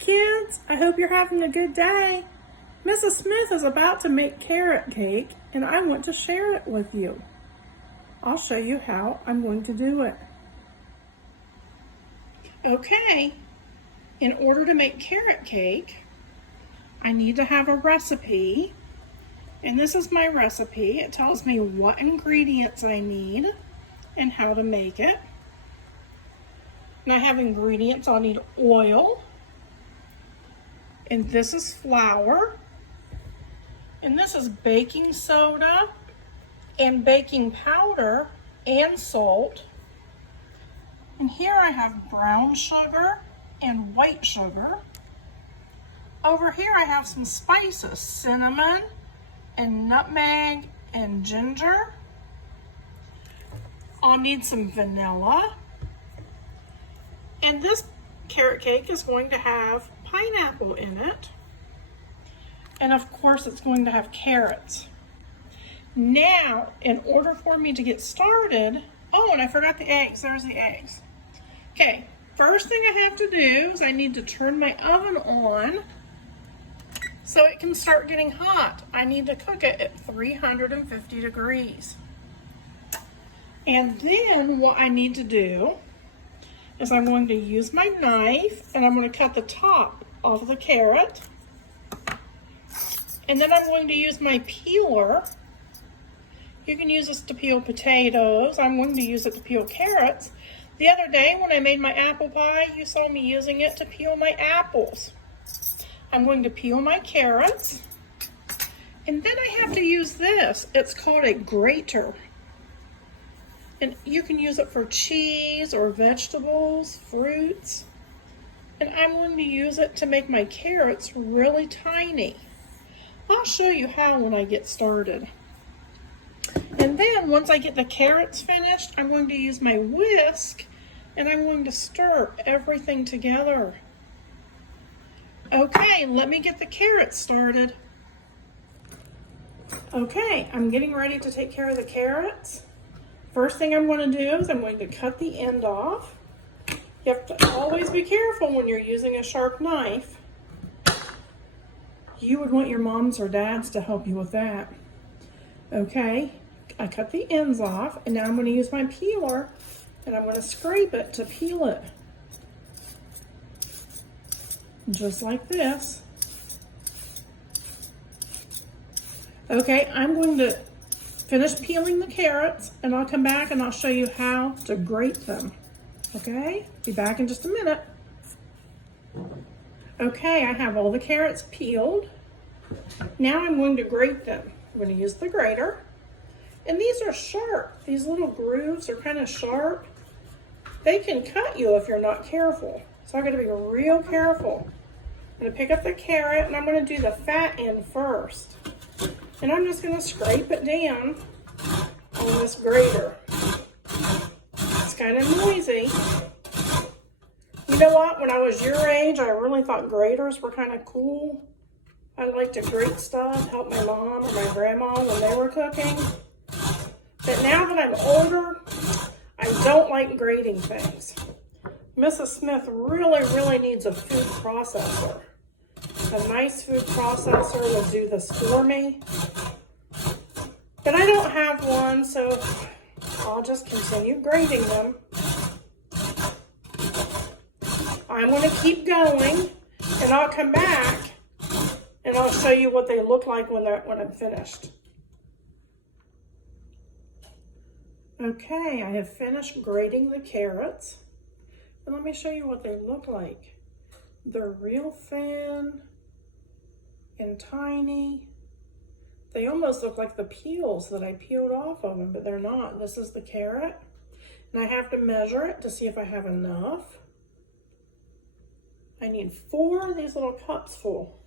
kids. I hope you're having a good day. Mrs. Smith is about to make carrot cake and I want to share it with you. I'll show you how I'm going to do it. Okay, in order to make carrot cake, I need to have a recipe. And this is my recipe. It tells me what ingredients I need and how to make it. And I have ingredients. I'll need oil. And this is flour. And this is baking soda and baking powder and salt. And here I have brown sugar and white sugar. Over here I have some spices, cinnamon and nutmeg and ginger. I'll need some vanilla. And this carrot cake is going to have pineapple in it. And of course it's going to have carrots. Now, in order for me to get started, oh, and I forgot the eggs. There's the eggs. Okay, first thing I have to do is I need to turn my oven on so it can start getting hot. I need to cook it at 350 degrees. And then what I need to do is I'm going to use my knife and I'm going to cut the top off the carrot. And then I'm going to use my peeler. You can use this to peel potatoes. I'm going to use it to peel carrots. The other day when I made my apple pie, you saw me using it to peel my apples. I'm going to peel my carrots. And then I have to use this. It's called a grater. And you can use it for cheese or vegetables, fruits. And I'm going to use it to make my carrots really tiny. I'll show you how when I get started. And then once I get the carrots finished, I'm going to use my whisk and I'm going to stir everything together. Okay, let me get the carrots started. Okay, I'm getting ready to take care of the carrots. First thing I'm going to do is I'm going to cut the end off. You have to always be careful when you're using a sharp knife. You would want your moms or dads to help you with that. Okay, I cut the ends off and now I'm going to use my peeler and I'm going to scrape it to peel it. Just like this. Okay, I'm going to finish peeling the carrots and I'll come back and I'll show you how to grate them. Okay, be back in just a minute. Okay, I have all the carrots peeled. Now I'm going to grate them. I'm going to use the grater. And these are sharp. These little grooves are kind of sharp. They can cut you if you're not careful. So I've got to be real careful. I'm going to pick up the carrot and I'm going to do the fat end first. And I'm just going to scrape it down on this grater. It's kind of noisy. You know what? When I was your age, I really thought graters were kind of cool. I like to grate stuff, help my mom or my grandma when they were cooking. But now that I'm older, I don't like grating things. Mrs. Smith really needs a food processor. A nice food processor will do this for me. But I don't have one, so I'll just continue grating them. I'm going to keep going, and I'll come back, and I'll show you what they look like when I'm finished. Okay, I have finished grating the carrots. And let me show you what they look like. They're real thin and tiny. They almost look like the peels that I peeled off of them, but they're not. This is the carrot. And I have to measure it to see if I have enough. I need 4 of these little cups full.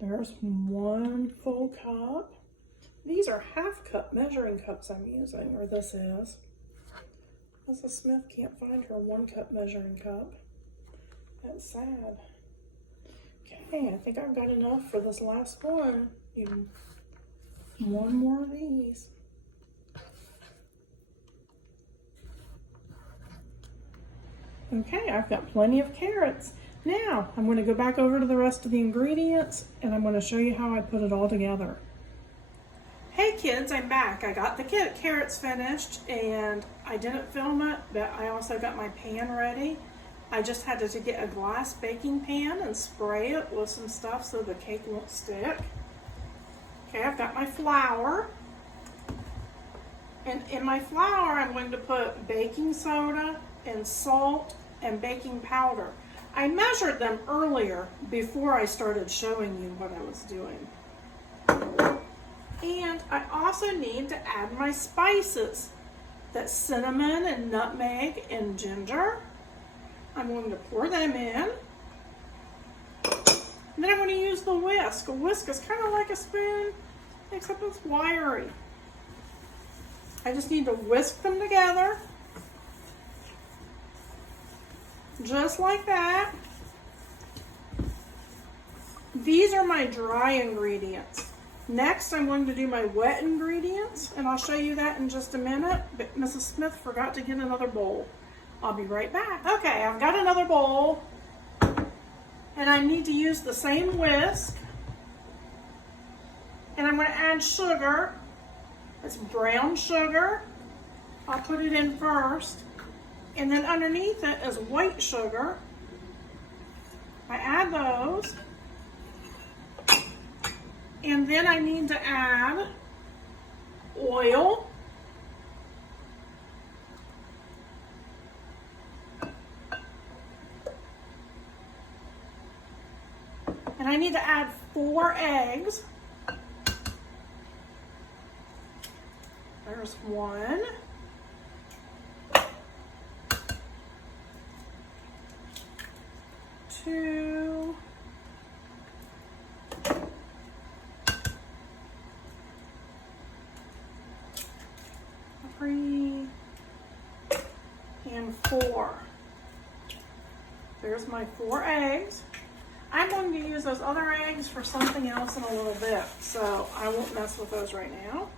There's 1 full cup. These are half cup measuring cups I'm using, or this is. Mrs. Smith can't find her 1 cup measuring cup. That's sad. Okay, I think I've got enough for this last one. Need 1 more of these. Okay, I've got plenty of carrots. Now, I'm going to go back over to the rest of the ingredients and I'm going to show you how I put it all together. Hey kids, I'm back. I got the carrots finished and I didn't film it, but I also got my pan ready. I just had to get a glass baking pan and spray it with some stuff so the cake won't stick. Okay, I've got my flour. And in my flour, I'm going to put baking soda and salt and baking powder. I measured them earlier before I started showing you what I was doing. And I also need to add my spices. That's cinnamon and nutmeg and ginger. I'm going to pour them in. And then I'm going to use the whisk. A whisk is kind of like a spoon, except it's wiry. I just need to whisk them together. Just like that. These are my dry ingredients. Next, I'm going to do my wet ingredients, and I'll show you that in just a minute, but Mrs. Smith forgot to get another bowl. I'll be right back. Okay, I've got another bowl, and I need to use the same whisk, and I'm going to add sugar. It's brown sugar. I'll put it in first. And then underneath it is white sugar. I add those. And then I need to add oil. And I need to add 4 eggs. There's 1. 2. 3. And 4. There's my 4 eggs. I'm going to use those other eggs for something else in a little bit, so I won't mess with those right now.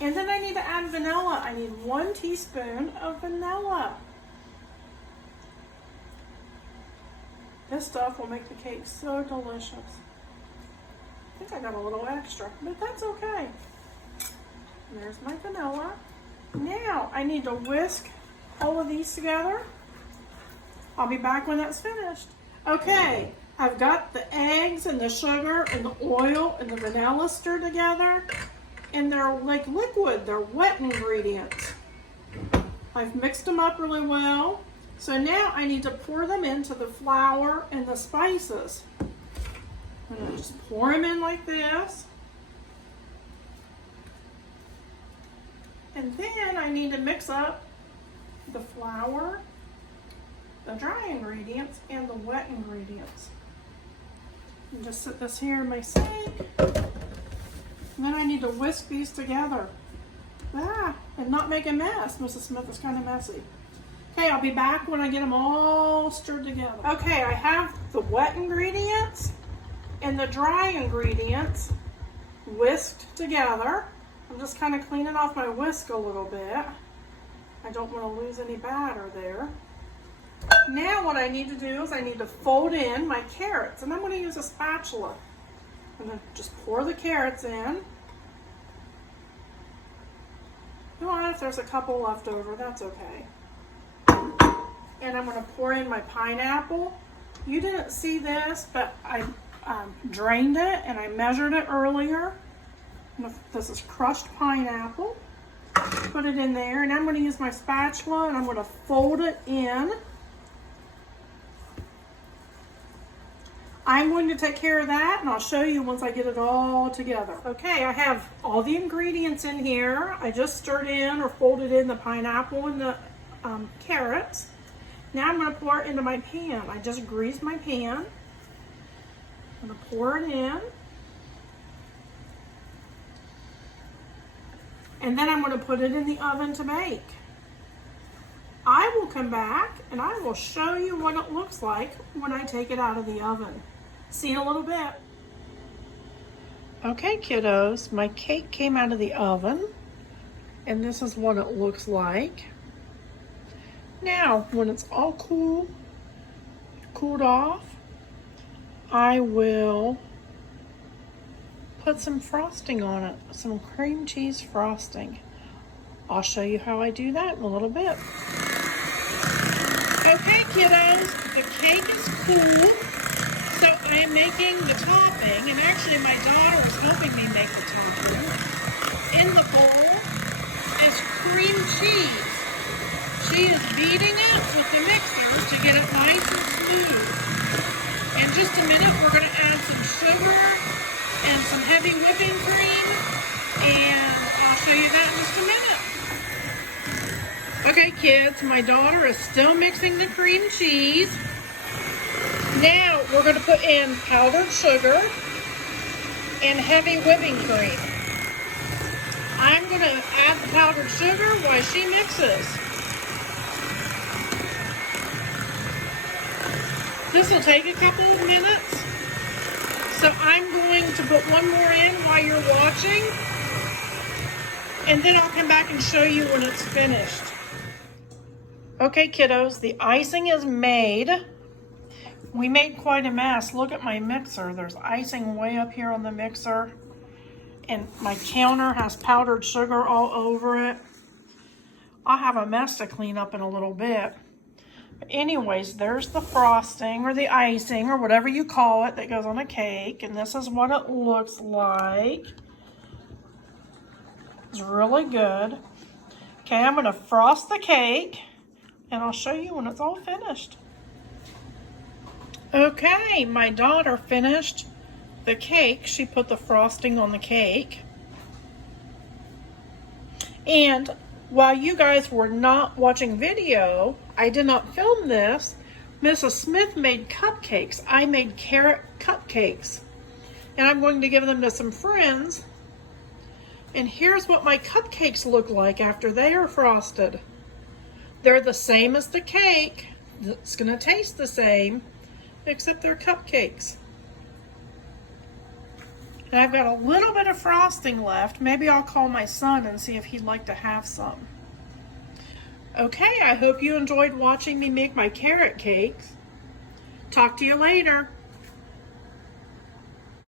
And then I need to add vanilla. I need 1 teaspoon of vanilla. This stuff will make the cake so delicious. I think I got a little extra, but that's okay. And there's my vanilla. Now I need to whisk all of these together. I'll be back when that's finished. Okay, I've got the eggs and the sugar and the oil and the vanilla stirred together. And they're like liquid, they're wet ingredients. I've mixed them up really well. So now I need to pour them into the flour and the spices. I'm gonna just pour them in like this. And then I need to mix up the flour, the dry ingredients, and the wet ingredients. And just set this here in my sink. And then I need to whisk these together. And not make a mess. Mrs. Smith is kind of messy. Okay, I'll be back when I get them all stirred together. Okay, I have the wet ingredients and the dry ingredients whisked together. I'm just kind of cleaning off my whisk a little bit. I don't want to lose any batter there. Now what I need to do is I need to fold in my carrots, and I'm going to use a spatula. I'm going to just pour the carrots in. You know, if there's a couple left over, that's okay. And I'm going to pour in my pineapple. You didn't see this, but I drained it and I measured it earlier. This is crushed pineapple. Put it in there, and I'm going to use my spatula and I'm going to fold it in. I'm going to take care of that, and I'll show you once I get it all together. Okay, I have all the ingredients in here. I just stirred in or folded in the pineapple and the carrots. Now I'm going to pour it into my pan. I just greased my pan. I'm going to pour it in. And then I'm going to put it in the oven to bake. I will come back and I will show you what it looks like when I take it out of the oven. See you in a little bit. Okay, kiddos, my cake came out of the oven and this is what it looks like. Now, when it's all cooled off, I will put some frosting on it, some cream cheese frosting. I'll show you how I do that in a little bit. Okay, kiddos, the cake is cool, so I am making the topping, and actually my daughter is helping me make the topping. In the bowl is cream cheese. She is beating it with the mixer to get it nice and smooth. In just a minute, we're going to add some sugar and some heavy whipping cream, and I'll show you that in just a minute. Okay, kids, my daughter is still mixing the cream cheese. Now we're going to put in powdered sugar and heavy whipping cream. I'm going to add the powdered sugar while she mixes. This will take a couple of minutes, so I'm going to put one more in while you're watching, and then I'll come back and show you when it's finished. Okay, kiddos, the icing is made. We made quite a mess. Look at my mixer. There's icing way up here on the mixer, and my counter has powdered sugar all over it. I'll have a mess to clean up in a little bit. But anyways, there's the frosting or the icing or whatever you call it that goes on a cake, and this is what it looks like. It's really good. Okay, I'm going to frost the cake, and I'll show you when it's all finished. Okay, my daughter finished the cake. She put the frosting on the cake. And while you guys were not watching video, I did not film this. Mrs. Smith made cupcakes. I made carrot cupcakes. And I'm going to give them to some friends. And here's what my cupcakes look like after they are frosted. They're the same as the cake. It's going to taste the same, except they're cupcakes. And I've got a little bit of frosting left. Maybe I'll call my son and see if he'd like to have some. Okay, I hope you enjoyed watching me make my carrot cakes. Talk to you later.